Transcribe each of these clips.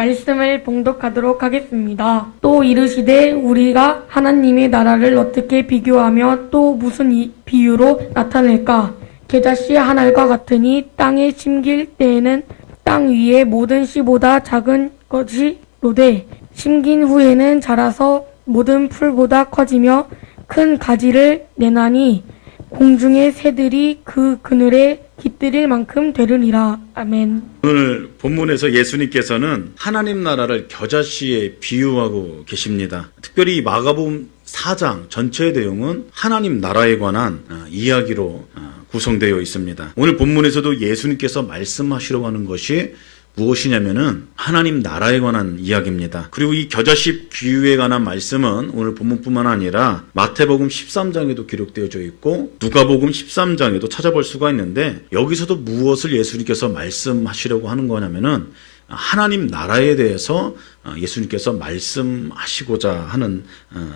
말씀을 봉독하도록 하겠습니다. 또 이르시되 우리가 하나님의 나라를 어떻게 비교하며 또 무슨 비유로 나타낼까? 겨자씨 한 알과 같으니 땅에 심길 때에는 땅 위의 모든 씨보다 작은 것이로되 심긴 후에는 자라서 모든 풀보다 커지며 큰 가지를 내나니 공중의 새들이 그 그늘에 깃들일 만큼 되느니라. 아멘. 오늘 본문에서 예수님께서는 하나님 나라를 겨자씨에 비유하고 계십니다. 특별히 이 마가복음 4장 전체의 내용은 하나님 나라에 관한 이야기로 구성되어 있습니다. 오늘 본문에서도 예수님께서 말씀하시려고 하는 것이 무엇이냐면은 하나님 나라에 관한 이야기입니다. 그리고 이 겨자씨 비유에 관한 말씀은 오늘 본문뿐만 아니라 마태복음 13장에도 기록되어져 있고 누가복음 13장에도 찾아볼 수가 있는데, 여기서도 무엇을 예수님께서 말씀하시려고 하는 거냐면은 하나님 나라에 대해서 예수님께서 말씀하시고자 하는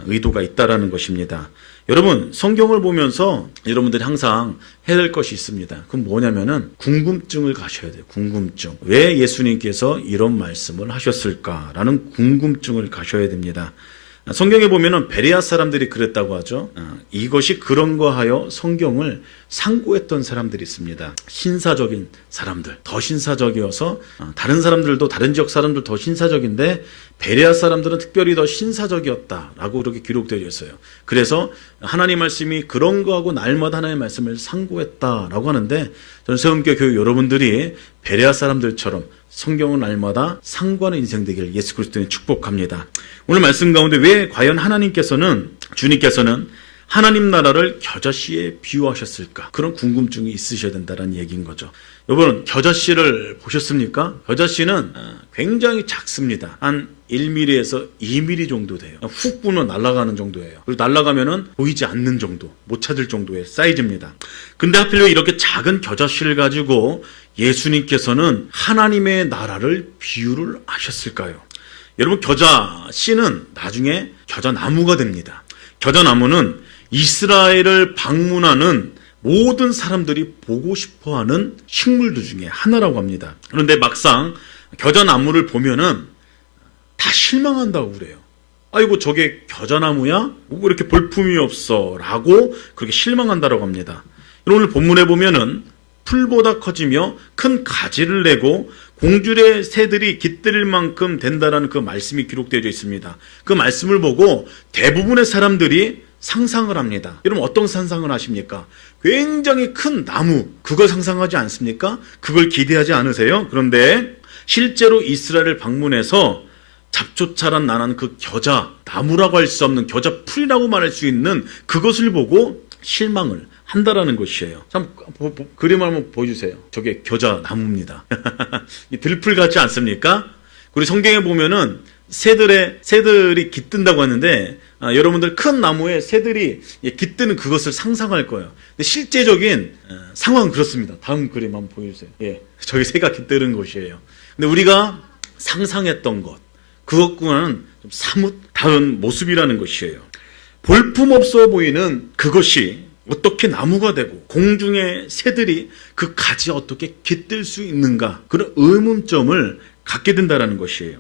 의도가 있다라는 것입니다. 여러분, 성경을 보면서 여러분들이 항상 해야 될 것이 있습니다. 그건 뭐냐면은 궁금증을 가셔야 돼요. 궁금증. 왜 예수님께서 이런 말씀을 하셨을까라는 궁금증을 가셔야 됩니다. 성경에 보면은 베레아 사람들이 그랬다고 하죠. 이것이 그런가 하여 성경을 상고했던 사람들이 있습니다. 신사적인 사람들, 더 신사적이어서 다른 사람들도, 다른 지역 사람들 더 신사적인데 베레아 사람들은 특별히 더 신사적이었다라고 그렇게 기록되어 있어요. 그래서 하나님 말씀이 그런 거하고 날마다 하나님의 말씀을 상고했다라고 하는데, 저는 세움교 교회 여러분들이 베레아 사람들처럼 성경은 날마다 상고하는 인생 되기를 예수 그리스도に축복합니다. 오늘 말씀 가운데 왜 과연 주님께서는 하나님 나라를 겨자씨에 비유하셨을까? 그런 궁금증이 있으셔야 된다는 얘기인 거죠. 여러분, 겨자씨를 보셨습니까? 겨자씨는 굉장히 작습니다. 한 1mm에서 2mm 정도 돼요. 훅 부는 날아가는 정도예요. 그리고 날아가면은 보이지 않는 정도, 못 찾을 정도의 사이즈입니다. 근데 하필 이렇게 작은 겨자씨를 가지고 예수님께서는 하나님의 나라를 비유를 하셨을까요? 여러분, 겨자씨는 나중에 겨자나무가 됩니다. 겨자나무는 이스라엘을 방문하는 모든 사람들이 보고 싶어하는 식물들 중에 하나라고 합니다. 그런데 막상 겨자나무를 보면은 다 실망한다고 그래요. 아이고, 저게 겨자나무야? 왜 이렇게 볼품이 없어? 라고 그렇게 실망한다고 합니다. 오늘 본문에 보면은 풀보다 커지며 큰 가지를 내고 공중의 새들이 깃들일 만큼 된다라는 그 말씀이 기록되어 있습니다. 그 말씀을 보고 대부분의 사람들이 상상을 합니다. 여러분, 어떤 상상을 하십니까? 굉장히 큰 나무, 그걸 상상하지 않습니까? 그걸 기대하지 않으세요? 그런데 실제로 이스라엘을 방문해서 잡초처럼 나는 그 겨자, 나무라고 할 수 없는 겨자 풀이라고 말할 수 있는 그것을 보고 실망을 한다라는 것이에요. 참, 그림을 한번 보여주세요. 저게 겨자 나무입니다. 들풀 같지 않습니까? 그리고 성경에 보면은 새들이 깃든다고 하는데, 여러분들 큰 나무에 새들이 깃드는 그것을 상상할 거예요. 근데 실제적인 상황은 그렇습니다. 다음 그림 한번 보여주세요. 예, 저기 새가 깃드는 곳이에요. 근데 우리가 상상했던 것, 그것과는 좀 사뭇 다른 모습이라는 것이에요. 볼품없어 보이는 그것이 어떻게 나무가 되고 공중의 새들이 그 가지에 어떻게 깃들 수 있는가, 그런 의문점을 갖게 된다는 것이에요.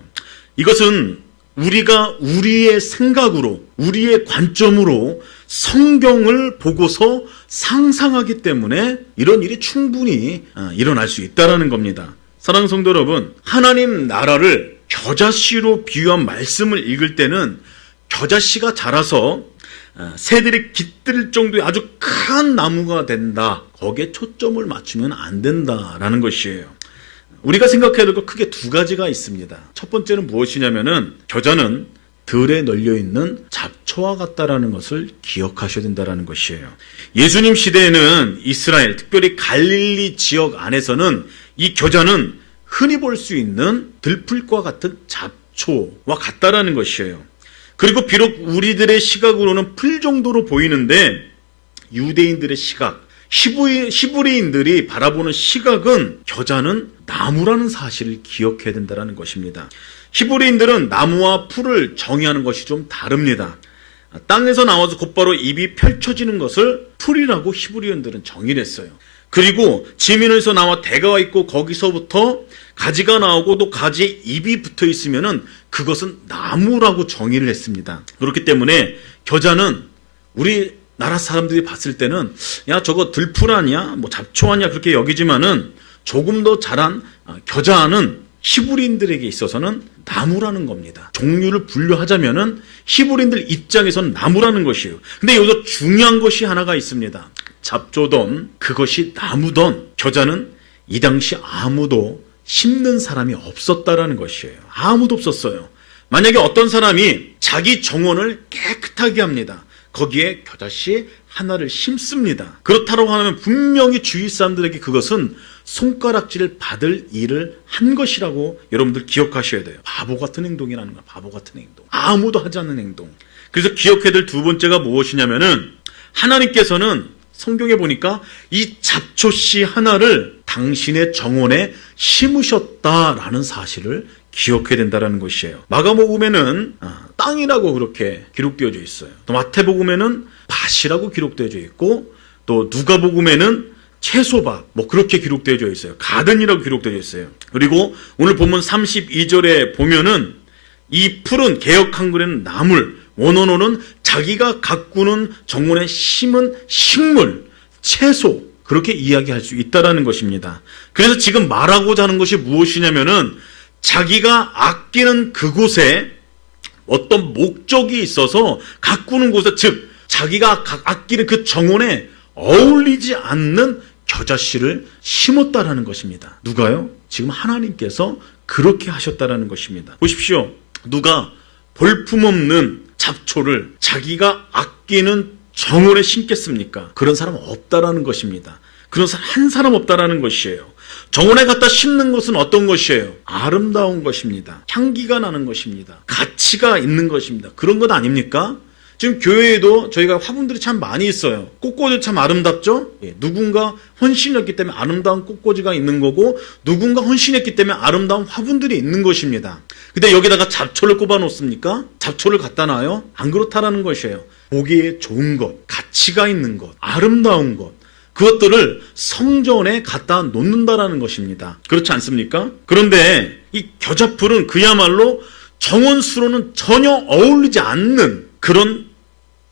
이것은 우리가 우리의 생각으로, 우리의 관점으로 성경을 보고서 상상하기 때문에 이런 일이 충분히 일어날 수 있다는 겁니다. 사랑하는 성도 여러분, 하나님 나라를 겨자씨로 비유한 말씀을 읽을 때는 겨자씨가 자라서 새들이 깃들 정도의 아주 큰 나무가 된다, 거기에 초점을 맞추면 안 된다라는 것이에요. 우리가 생각해야 될 것 크게 두 가지가 있습니다. 첫 번째는 무엇이냐면은 겨자는 들에 널려있는 잡초와 같다라는 것을 기억하셔야 된다는 것이에요. 예수님 시대에는 이스라엘, 특별히 갈릴리 지역 안에서는 이 겨자는 흔히 볼 수 있는 들풀과 같은 잡초와 같다라는 것이에요. 그리고 비록 우리들의 시각으로는 풀 정도로 보이는데 유대인들의 시각, 히브리인들이 바라보는 시각은 겨자는 나무라는 사실을 기억해야 된다는 것입니다. 히브리인들은 나무와 풀을 정의하는 것이 좀 다릅니다. 땅에서 나와서 곧바로 잎이 펼쳐지는 것을 풀이라고 히브리인들은 정의를 했어요. 그리고 지면에서 나와 대가가 있고 거기서부터 가지가 나오고 또 가지에 잎이 붙어 있으면은 그것은 나무라고 정의를 했습니다. 그렇기 때문에 겨자는 우리나라 사람들이 봤을 때는 야 저거 들풀 아니야? 뭐 잡초 아니야? 그렇게 여기지만은 조금 더 자란 겨자는 히브리인들에게 있어서는 나무라는 겁니다. 종류를 분류하자면은 히브리인들 입장에서는 나무라는 것이에요. 근데 여기서 중요한 것이 하나가 있습니다. 잡초던 그것이 나무던 겨자는 이 당시 아무도 심는 사람이 없었다라는 것이에요. 아무도 없었어요. 만약에 어떤 사람이 자기 정원을 깨끗하게 합니다. 거기에 겨자씨 하나를 심습니다. 그렇다고 하면 분명히 주위 사람들에게 그것은 손가락질을 받을 일을 한 것이라고 여러분들 기억하셔야 돼요. 바보 같은 행동이라는 거야. 바보 같은 행동. 아무도 하지 않는 행동. 그래서 기억해야 될 두 번째가 무엇이냐면은 하나님께서는 성경에 보니까 이 잡초씨 하나를 당신의 정원에 심으셨다라는 사실을 기억해야 된다는 것이에요. 마가복음에는 땅이라고 그렇게 기록되어져 있어요. 또 마태복음에는 밭이라고 기록되어져 있고 또 누가복음에는 채소밭 뭐 그렇게 기록되어져 있어요. 가든이라고 기록되어져 있어요. 그리고 오늘 본문 32절에 보면은 이 풀은 개역 한글에는 나물, 원어로는 자기가 가꾸는 정원에 심은 식물, 채소 그렇게 이야기할 수 있다라는 것입니다. 그래서 지금 말하고자 하는 것이 무엇이냐면은 자기가 아끼는 그곳에 어떤 목적이 있어서 가꾸는 곳에 즉 자기가 아끼는 그 정원에 어울리지 않는 겨자씨를 심었다라는 것입니다. 누가요? 지금 하나님께서 그렇게 하셨다라는 것입니다. 보십시오. 누가 볼품없는 잡초를 자기가 아끼는 정원에 심겠습니까? 그런 사람 없다라는 것입니다. 그런 사람 한 사람 없다라는 것이에요. 정원에 갖다 심는 것은 어떤 것이에요? 아름다운 것입니다. 향기가 나는 것입니다. 가치가 있는 것입니다. 그런 것 아닙니까? 지금 교회에도 저희가 화분들이 참 많이 있어요. 꽃꽂이 참 아름답죠? 누군가 헌신했기 때문에 아름다운 꽃꽂이가 있는 거고 누군가 헌신했기 때문에 아름다운 화분들이 있는 것입니다. 근데 여기다가 잡초를 꼽아 놓습니까? 잡초를 갖다 놔요? 안 그렇다라는 것이에요. 보기에 좋은 것, 가치가 있는 것, 아름다운 것 그것들을 성전에 갖다 놓는다라는 것입니다. 그렇지 않습니까? 그런데 이 겨자풀은 그야말로 정원수로는 전혀 어울리지 않는 그런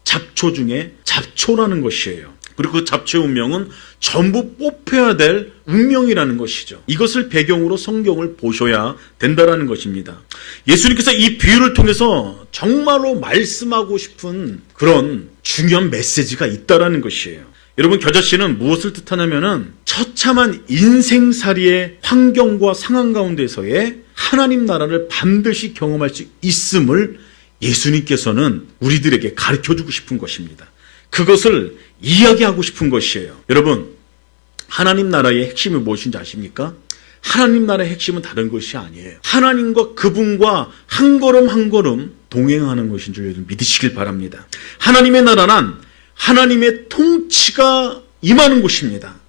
잡초 중에 잡초라는 것이에요. 그리고 그 잡초의 운명은 전부 뽑혀야 될 운명이라는 것이죠. 이것을 배경으로 성경을 보셔야 된다는 것입니다. 예수님께서 이 비유를 통해서 정말로 말씀하고 싶은 그런 중요한 메시지가 있다는 것이에요. 여러분 겨자씨는 무엇을 뜻하냐면은 처참한 인생살이의 환경과 상황 가운데서의 하나님 나라를 반드시 경험할 수 있음을 예수님께서는 우리들에게 가르쳐주고 싶은 것입니다. 그것을 이야기하고 싶은 것이에요. 여러분 하나님 나라의 핵심이 무엇인지 아십니까? 하나님 나라의 핵심은 다른 것이 아니에요. 하나님과 그분과 한 걸음 한 걸음 동행하는 것인 줄 여러분 믿으시길 바랍니다. 하나님의 나라란 하나님의 통치가 임하는 곳입니다.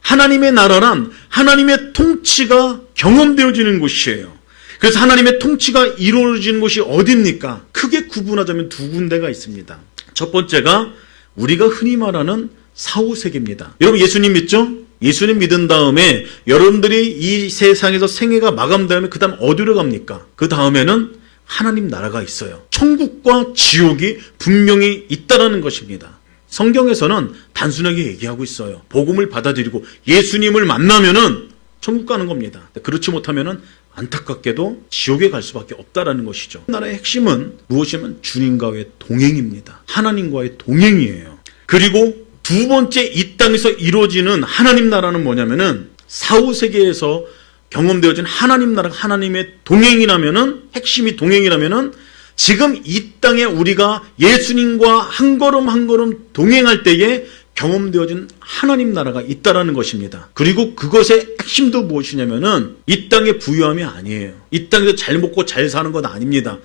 하나님의 나라란 하나님의 통치가 경험되어지는 곳이에요. 그래서 하나님의 통치가 이루어지는 곳이 어디입니까? 크게 구분하자면 두 군데가 있습니다. 첫 번째가 우리가 흔히 말하는 사후세계입니다. 여러분 예수님 믿죠? 예수님 믿은 다음에 여러분들이 이 세상에서 생애가 마감되면 그 다음 어디로 갑니까? 그 다음에는 하나님 나라가 있어요. 천국과 지옥이 분명히 있다는 것입니다. 성경에서는 단순하게 얘기하고 있어요. 복음을 받아들이고 예수님을 만나면은 천국 가는 겁니다. 그렇지 못하면은 안타깝게도 지옥에 갈 수밖에 없다라는 것이죠. 나라의 핵심은 무엇이냐면 주님과의 동행입니다. 하나님과의 동행이에요. 그리고 두 번째 이 땅에서 이루어지는 하나님 나라는 뭐냐면은 사후세계에서 경험되어진 하나님 나라, 하나님의 동행이라면은 핵심이 동행이라면은 지금 이 땅에 우리가 예수님과 한 걸음 한 걸음 동행할 때에 경험되어진 하나님 나라가 있다라는 것입니다. 그리고 그것의 핵심도 무엇이냐면은 이 땅의 부유함이 아니에요. 이 땅에서 잘 먹고 잘 사는 건 아닙니다.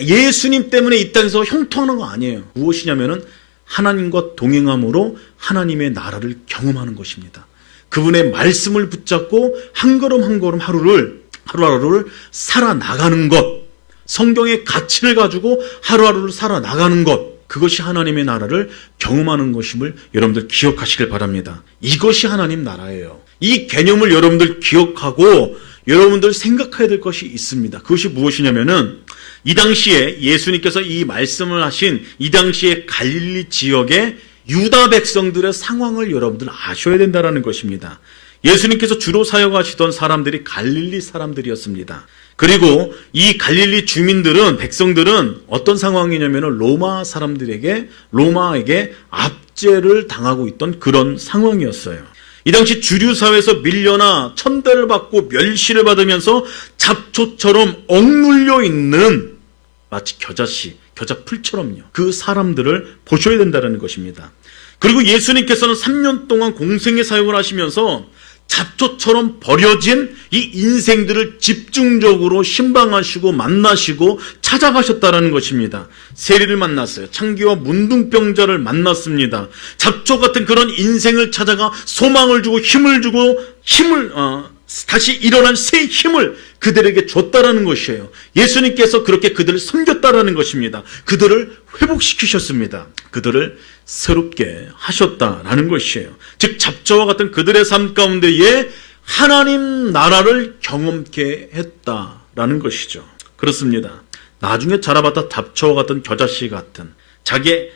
예수님 때문에 이 땅에서 형통하는 거 아니에요. 무엇이냐면은 하나님과 동행함으로 하나님의 나라를 경험하는 것입니다. 그분의 말씀을 붙잡고 한 걸음 한 걸음 하루하루를 살아나가는 것, 성경의 가치를 가지고 하루하루를 살아나가는 것, 그것이 하나님의 나라를 경험하는 것임을 여러분들 기억하시길 바랍니다. 이것이 하나님 나라예요. 이 개념을 여러분들 기억하고 여러분들 생각해야 될 것이 있습니다. 그것이 무엇이냐면은 이 당시에 예수님께서 이 말씀을 하신 이 당시에 갈릴리 지역의 유다 백성들의 상황을 여러분들 아셔야 된다는 것입니다. 예수님께서 주로 사역하시던 사람들이 갈릴리 사람들이었습니다. 그리고 이 갈릴리 주민들은, 백성들은 어떤 상황이냐면 로마에게 압제를 당하고 있던 그런 상황이었어요. 이 당시 주류 사회에서 밀려나 천대를 받고 멸시를 받으면서 잡초처럼 억눌려 있는 마치 겨자풀처럼요. 그 사람들을 보셔야 된다는 것입니다. 그리고 예수님께서는 3년 동안 공생의 사역을 하시면서 잡초처럼 버려진 이 인생들을 집중적으로 신방하시고 만나시고 찾아가셨다는 것입니다. 세리를 만났어요. 창기와 문둥병자를 만났습니다. 잡초 같은 그런 인생을 찾아가 소망을 주고 다시 일어난 새 힘을 그들에게 줬다라는 것이에요. 예수님께서 그렇게 그들을 섬겼다라는 것입니다. 그들을 회복시키셨습니다. 그들을 새롭게 하셨다라는 것이에요. 즉 잡초와 같은 그들의 삶 가운데에 하나님 나라를 경험케 했다라는 것이죠. 그렇습니다. 나중에 자라봤다 잡초와 같은 겨자씨 같은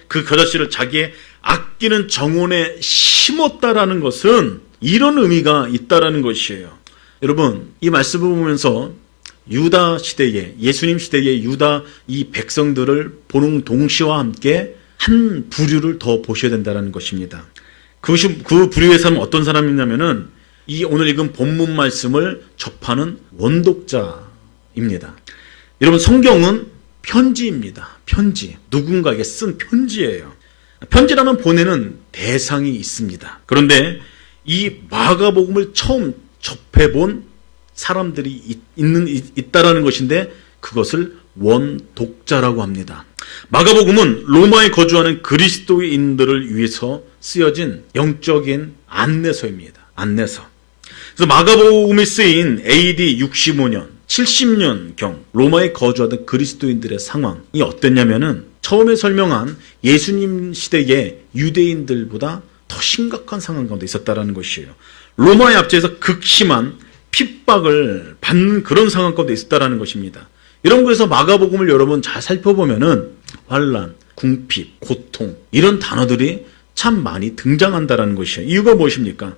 그 겨자씨를 자기의 아끼는 정원에 심었다라는 것은 이런 의미가 있다라는 것이에요. 여러분, 이 말씀을 보면서 유다 시대에, 예수님 시대의 유다 이 백성들을 보는 동시와 함께 한 부류를 더 보셔야 된다는 것입니다. 그 부류에서는 어떤 사람이냐면은 이 오늘 읽은 본문 말씀을 접하는 원독자입니다. 여러분, 성경은 편지입니다. 편지. 누군가에게 쓴 편지예요. 편지라면 보내는 대상이 있습니다. 그런데 이 마가복음을 처음 접해본 사람들이 있다라는 것인데 그것을 원독자라고 합니다. 마가복음은 로마에 거주하는 그리스도인들을 위해서 쓰여진 영적인 안내서입니다. 안내서. 그래서 마가복음이 쓰인 AD 65년, 70년경 로마에 거주하던 그리스도인들의 상황이 어땠냐면은 처음에 설명한 예수님 시대의 유대인들보다 더 심각한 상황 가운데 있었다라는 것이에요. 로마의 압제에서 극심한 핍박을 받는 그런 상황 가운데 있었다라는 것입니다. 여러분, 그래서 마가복음을 여러분 잘 살펴보면은 환란, 궁핍, 고통 이런 단어들이 참 많이 등장한다라는 것이에요. 이유가 무엇입니까?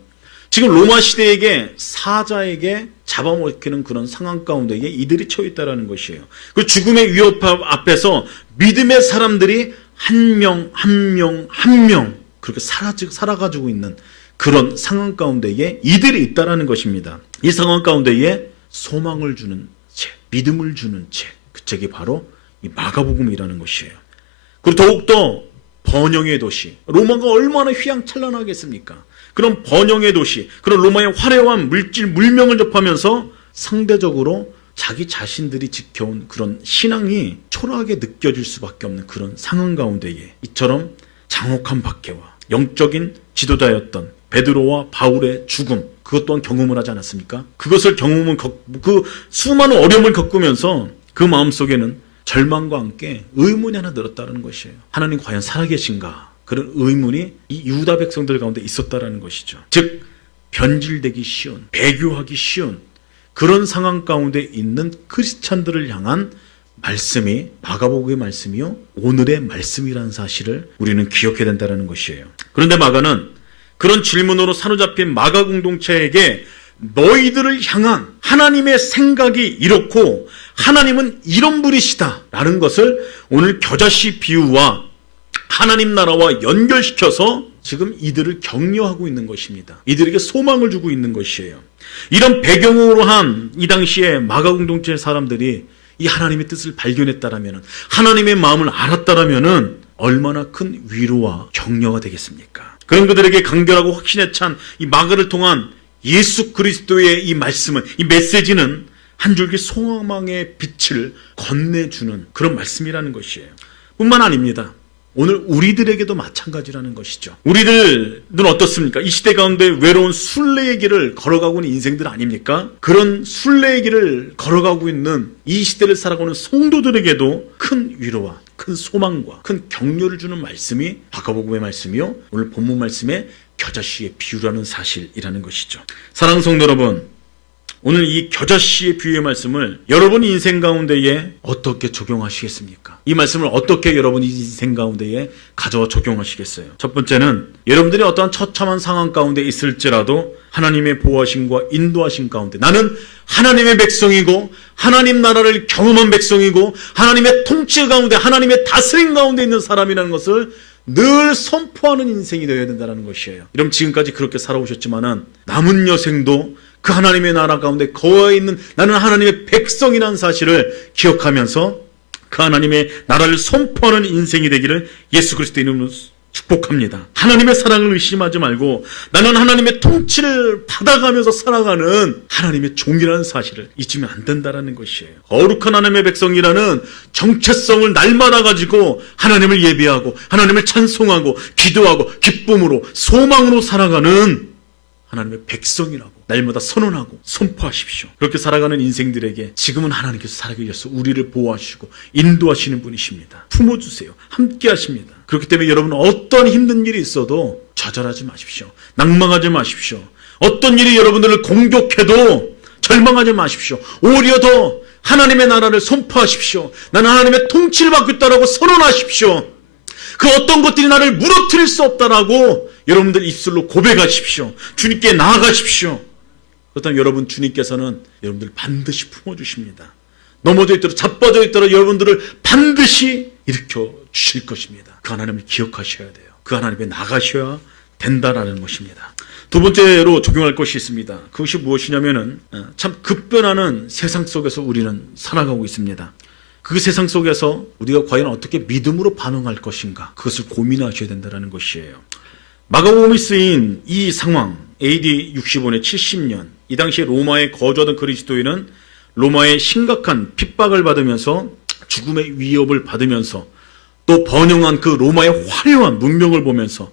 지금 로마 시대에게 사자에게 잡아먹히는 그런 상황 가운데에 이들이 처해 있다라는 것이에요. 그 죽음의 위협 앞에서 믿음의 사람들이 한 명 그렇게 살아가지고 있는 그런 상황 가운데에 이들이 있다라는 것입니다. 이 상황 가운데에 소망을 주는 책, 믿음을 주는 책, 그 책이 바로 이 마가복음이라는 것이에요. 그리고 더욱더 번영의 도시, 로마가 얼마나 휘황찬란하겠습니까? 그런 번영의 도시, 그런 로마의 화려한 물명을 접하면서 상대적으로 자기 자신들이 지켜온 그런 신앙이 초라하게 느껴질 수밖에 없는 그런 상황 가운데에 이처럼 장혹한 박해와 영적인 지도자였던 베드로와 바울의 죽음, 그것 또한 경험을 하지 않았습니까? 그것을 그 수많은 어려움을 겪으면서 그 마음속에는 절망과 함께 의문이 하나 들었다는 것이에요. 하나님 과연 살아계신가? 그런 의문이 이 유다 백성들 가운데 있었다라는 것이죠. 즉 변질되기 쉬운, 배교하기 쉬운 그런 상황 가운데 있는 크리스찬들을 향한 말씀이 마가복음의 말씀이요 오늘의 말씀이라는 사실을 우리는 기억해야 된다는 것이에요. 그런데 마가는 그런 질문으로 사로잡힌 마가 공동체에게 너희들을 향한 하나님의 생각이 이렇고 하나님은 이런 분이시다 라는 것을 오늘 겨자씨 비유와 하나님 나라와 연결시켜서 지금 이들을 격려하고 있는 것입니다. 이들에게 소망을 주고 있는 것이에요. 이런 배경으로 한 이 당시에 마가 공동체 사람들이 이 하나님의 뜻을 발견했다라면, 하나님의 마음을 알았다라면 얼마나 큰 위로와 격려가 되겠습니까? 그런 그들에게 간결하고 확신에 찬 이 마가를 통한 예수 그리스도의 이 말씀은, 이 메시지는 한 줄기 소망의 빛을 건네주는 그런 말씀이라는 것이에요. 뿐만 아닙니다. 오늘 우리들에게도 마찬가지라는 것이죠. 우리들은 어떻습니까? 이 시대 가운데 외로운 순례의 길을 걸어가고 있는 인생들 아닙니까? 그런 순례의 길을 걸어가고 있는 이 시대를 살아가는 성도들에게도 큰 위로와 큰 소망과 큰 격려를 주는 말씀이 마가복음의 말씀이요, 오늘 본문 말씀의 겨자씨의 비유라는 사실이라는 것이죠. 사랑하는 성도 여러분, 오늘 이 겨자씨의 비유의 말씀을 여러분 인생 가운데에 어떻게 적용하시겠습니까? 이 말씀을 어떻게 여러분 인생 가운데에 가져와 적용하시겠어요? 첫 번째는 여러분들이 어떠한 처참한 상황 가운데 있을지라도 하나님의 보호하심과 인도하심 가운데, 나는 하나님의 백성이고 하나님 나라를 경험한 백성이고 하나님의 통치 가운데, 하나님의 다스림 가운데 있는 사람이라는 것을 늘 선포하는 인생이 되어야 된다는 것이에요. 여러분, 지금까지 그렇게 살아오셨지만은 남은 여생도 그 하나님의 나라 가운데 거해 있는 나는 하나님의 백성이라는 사실을 기억하면서 그 하나님의 나라를 선포하는 인생이 되기를 예수 그리스도의 이름으로 축복합니다. 하나님의 사랑을 의심하지 말고 나는 하나님의 통치를 받아가면서 살아가는 하나님의 종이라는 사실을 잊으면 안 된다는 것이에요. 거룩한 하나님의 백성이라는 정체성을 날마다 가지고 하나님을 예배하고 하나님을 찬송하고 기도하고 기쁨으로 소망으로 살아가는 하나님의 백성이라고 날마다 선언하고 선포하십시오. 그렇게 살아가는 인생들에게 지금은 하나님께서 살아계기 위해서 우리를 보호하시고 인도하시는 분이십니다. 품어주세요. 함께 하십니다. 그렇기 때문에 여러분은 어떤 힘든 일이 있어도 좌절하지 마십시오. 낭망하지 마십시오. 어떤 일이 여러분들을 공격해도 절망하지 마십시오. 오히려 더 하나님의 나라를 선포하십시오. 나는 하나님의 통치를 받고 있다라고 선언하십시오. 그 어떤 것들이 나를 무너뜨릴 수 없다라고 여러분들 입술로 고백하십시오. 주님께 나아가십시오. 그렇다면 여러분, 주님께서는 여러분들 반드시 품어주십니다. 넘어져 있도록 자빠져 있도록 여러분들을 반드시 일으켜 주실 것입니다. 그 하나님을 기억하셔야 돼요. 그 하나님에 나가셔야 된다라는 것입니다. 두 번째로 적용할 것이 있습니다. 그것이 무엇이냐면은 참 급변하는 세상 속에서 우리는 살아가고 있습니다. 그 세상 속에서 우리가 과연 어떻게 믿음으로 반응할 것인가, 그것을 고민하셔야 된다는 것이에요. 마가복음에 쓰인 이 상황, AD 65년 70년, 이 당시에 로마에 거주하던 그리스도인은 로마의 심각한 핍박을 받으면서 죽음의 위협을 받으면서 또 번영한 그 로마의 화려한 문명을 보면서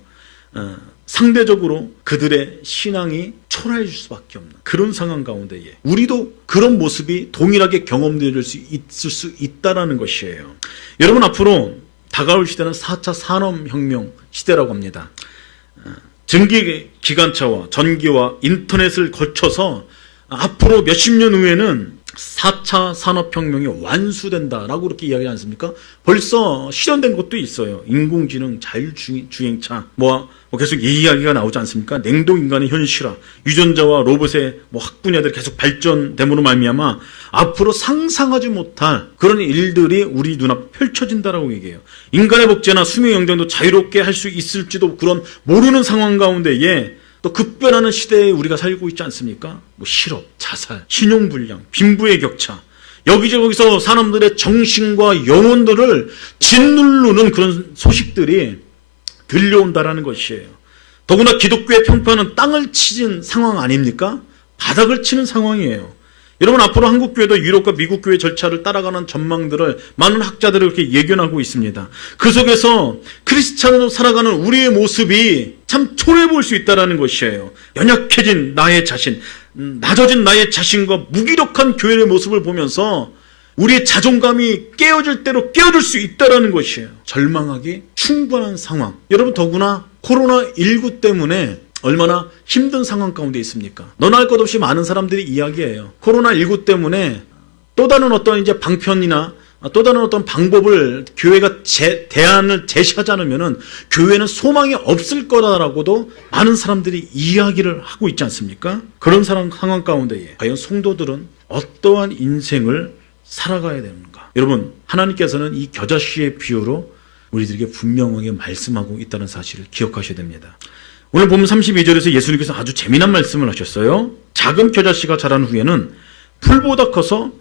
상대적으로 그들의 신앙이 초라해질 수밖에 없는 그런 상황 가운데에 우리도 그런 모습이 동일하게 경험될 수 있을 수 있다는 것이에요. 여러분, 앞으로 다가올 시대는 4차 산업혁명 시대라고 합니다. 전기기관차와 전기와 인터넷을 거쳐서 앞으로 몇십 년 후에는 4차 산업혁명이 완수된다라고 그렇게 이야기하지 않습니까? 벌써 실현된 것도 있어요. 인공지능, 자율주행차, 계속 이야기가 나오지 않습니까? 냉동인간의 현실화, 유전자와 로봇의 학 분야들이 계속 발전됨으로 말미암아 앞으로 상상하지 못할 그런 일들이 우리 눈앞에 펼쳐진다라고 얘기해요. 인간의 복제나 수명 연장도 자유롭게 할 수 있을지도 그런 모르는 상황 가운데에 또 급변하는 시대에 우리가 살고 있지 않습니까? 실업, 자살, 신용불량, 빈부의 격차, 여기저기서 사람들의 정신과 영혼들을 짓누르는 그런 소식들이 들려온다라는 것이에요. 더구나 기독교의 평판은 땅을 치는 상황 아닙니까? 바닥을 치는 상황이에요. 여러분, 앞으로 한국교회도 유럽과 미국교회 절차를 따라가는 전망들을 많은 학자들이 그렇게 예견하고 있습니다. 그 속에서 크리스찬으로 살아가는 우리의 모습이 참 초라해 보일 수 있다는 것이에요. 연약해진 나의 자신, 낮아진 나의 자신과 무기력한 교회의 모습을 보면서 우리의 자존감이 깨어질 대로 깨어질 수 있다는 것이에요. 절망하기 충분한 상황. 여러분, 더구나 코로나19 때문에 얼마나 힘든 상황 가운데 있습니까? 너나 할 것 없이 많은 사람들이 이야기해요. 코로나19 때문에 또 다른 어떤 이제 방편이나 또 다른 어떤 방법을 교회가 대안을 제시하지 않으면은 교회는 소망이 없을 거다라고도 많은 사람들이 이야기를 하고 있지 않습니까? 그런 상황 가운데에 과연 성도들은 어떠한 인생을 살아가야 되는가? 여러분, 하나님께서는 이 겨자씨의 비유로 우리들에게 분명하게 말씀하고 있다는 사실을 기억하셔야 됩니다. 오늘 보면 32절에서 예수님께서 아주 재미난 말씀을 하셨어요. 작은 겨자씨가 자란 후에는 풀보다 커서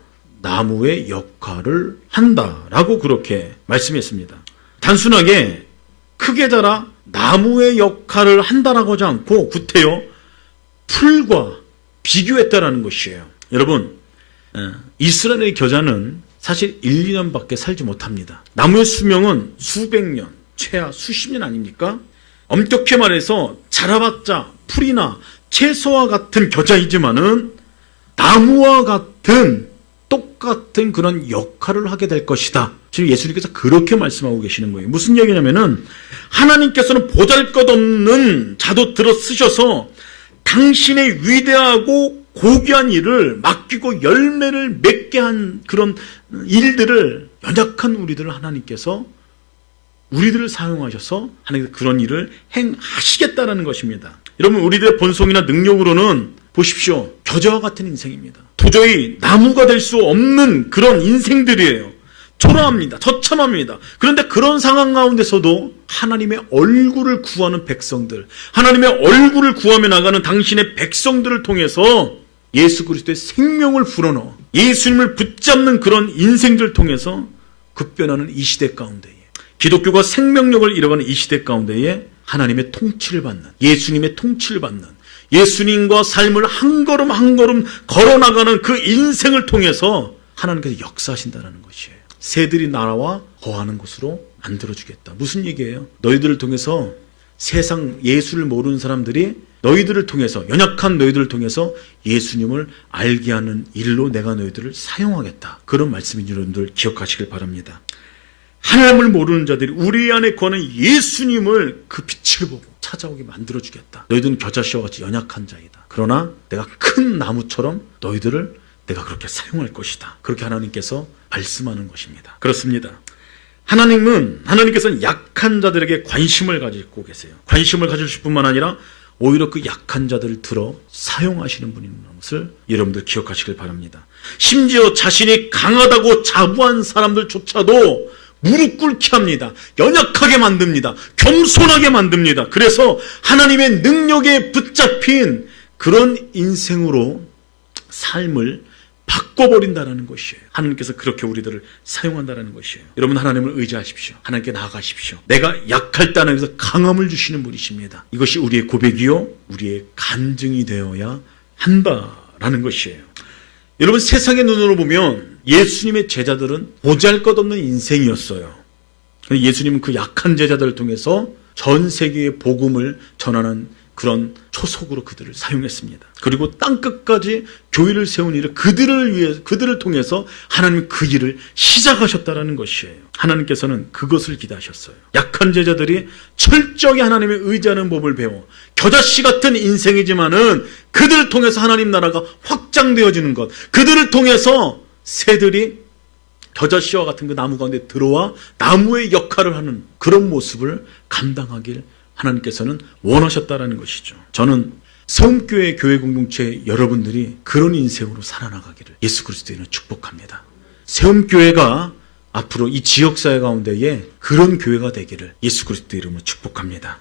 나무의 역할을 한다라고 그렇게 말씀했습니다. 단순하게 크게 자라 나무의 역할을 한다라고 하지 않고 구태여 풀과 비교했다라는 것이에요. 여러분, 이스라엘의 겨자는 사실 1, 2년밖에 살지 못합니다. 나무의 수명은 수백 년, 최하 수십 년 아닙니까? 엄격히 말해서 자라봤자 풀이나 채소와 같은 겨자이지만은 나무와 같은 똑같은 그런 역할을 하게 될 것이다. 지금 예수님께서 그렇게 말씀하고 계시는 거예요. 무슨 얘기냐면은 하나님께서는 보잘것없는 자도 들어 쓰셔서 당신의 위대하고 고귀한 일을 맡기고 열매를 맺게 한 그런 일들을, 연약한 우리들을 하나님께서 우리들을 사용하셔서 하나님께서 그런 일을 행하시겠다라는 것입니다. 여러분, 우리들의 본성이나 능력으로는 보십시오. 겨자와 같은 인생입니다. 도저히 나무가 될 수 없는 그런 인생들이에요. 초라합니다. 처참합니다. 그런데 그런 상황 가운데서도 하나님의 얼굴을 구하는 백성들, 하나님의 얼굴을 구하며 나가는 당신의 백성들을 통해서 예수 그리스도의 생명을 불어넣어 예수님을 붙잡는 그런 인생들을 통해서 급변하는 이 시대 가운데에, 기독교가 생명력을 잃어가는 이 시대 가운데에 하나님의 통치를 받는, 예수님의 통치를 받는, 예수님과 삶을 한 걸음 한 걸음 걸어나가는 그 인생을 통해서 하나님께서 역사하신다는 것이에요. 새들이 날아와 거하는 곳으로 만들어주겠다. 무슨 얘기예요? 너희들을 통해서 세상 예수를 모르는 사람들이 너희들을 통해서, 연약한 너희들을 통해서 예수님을 알게 하는 일로 내가 너희들을 사용하겠다. 그런 말씀인 여러분들 기억하시길 바랍니다. 하나님을 모르는 자들이 우리 안에 거하는 예수님을 그 빛을 보고 찾아오게 만들어주겠다. 너희들은 겨자씨와 같이 연약한 자이다. 그러나 내가 큰 나무처럼 너희들을 내가 그렇게 사용할 것이다. 그렇게 하나님께서 말씀하는 것입니다. 그렇습니다. 하나님께서는 약한 자들에게 관심을 가지고 계세요. 관심을 가지실 뿐만 아니라 오히려 그 약한 자들을 들어 사용하시는 분이라는 것을 여러분들 기억하시길 바랍니다. 심지어 자신이 강하다고 자부한 사람들조차도 무릎 꿇게 합니다. 연약하게 만듭니다. 겸손하게 만듭니다. 그래서 하나님의 능력에 붙잡힌 그런 인생으로 삶을 바꿔버린다는 것이에요. 하나님께서 그렇게 우리들을 사용한다는 것이에요. 여러분, 하나님을 의지하십시오. 하나님께 나아가십시오. 내가 약할 때 하나님께서 강함을 주시는 분이십니다. 이것이 우리의 고백이요, 우리의 간증이 되어야 한다라는 것이에요. 여러분, 세상의 눈으로 보면 예수님의 제자들은 보잘것없는 인생이었어요. 예수님은 그 약한 제자들을 통해서 전 세계의 복음을 전하는 그런 초석으로 그들을 사용했습니다. 그리고 땅끝까지 교회를 세운 일을 그들을 통해서 하나님 그 일을 시작하셨다는 것이에요. 하나님께서는 그것을 기대하셨어요. 약한 제자들이 철저히 하나님의 의지하는 법을 배워 겨자씨 같은 인생이지만은 그들을 통해서 하나님 나라가 확장되어지는 것, 그들을 통해서 새들이 겨자씨와 같은 그 나무 가운데 들어와 나무의 역할을 하는 그런 모습을 감당하길 하나님께서는 원하셨다라는 것이죠. 저는 세움교회 교회 공동체 여러분들이 그런 인생으로 살아나가기를 예수 그리스도의 이름으로 축복합니다. 세움교회가 앞으로 이 지역사회 가운데에 그런 교회가 되기를 예수 그리스도의 이름으로 축복합니다.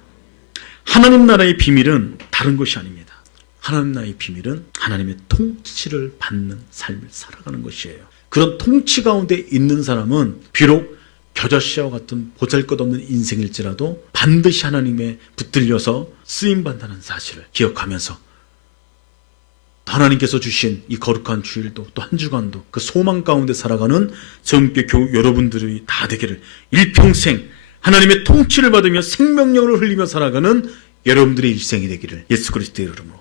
하나님 나라의 비밀은 다른 것이 아닙니다. 하나님 나라의 비밀은 하나님의 통치를 받는 삶을 살아가는 것이에요. 그런 통치 가운데 있는 사람은 비록 겨자씨와 같은 보잘것없는 인생일지라도 반드시 하나님에 붙들려서 쓰임받는다는 사실을 기억하면서 하나님께서 주신 이 거룩한 주일도 또 한 주간도 그 소망 가운데 살아가는 세움교회 교우 여러분들이 다 되기를, 일평생 하나님의 통치를 받으며 생명력을 흘리며 살아가는 여러분들의 일생이 되기를 예수 그리스도의 이름으로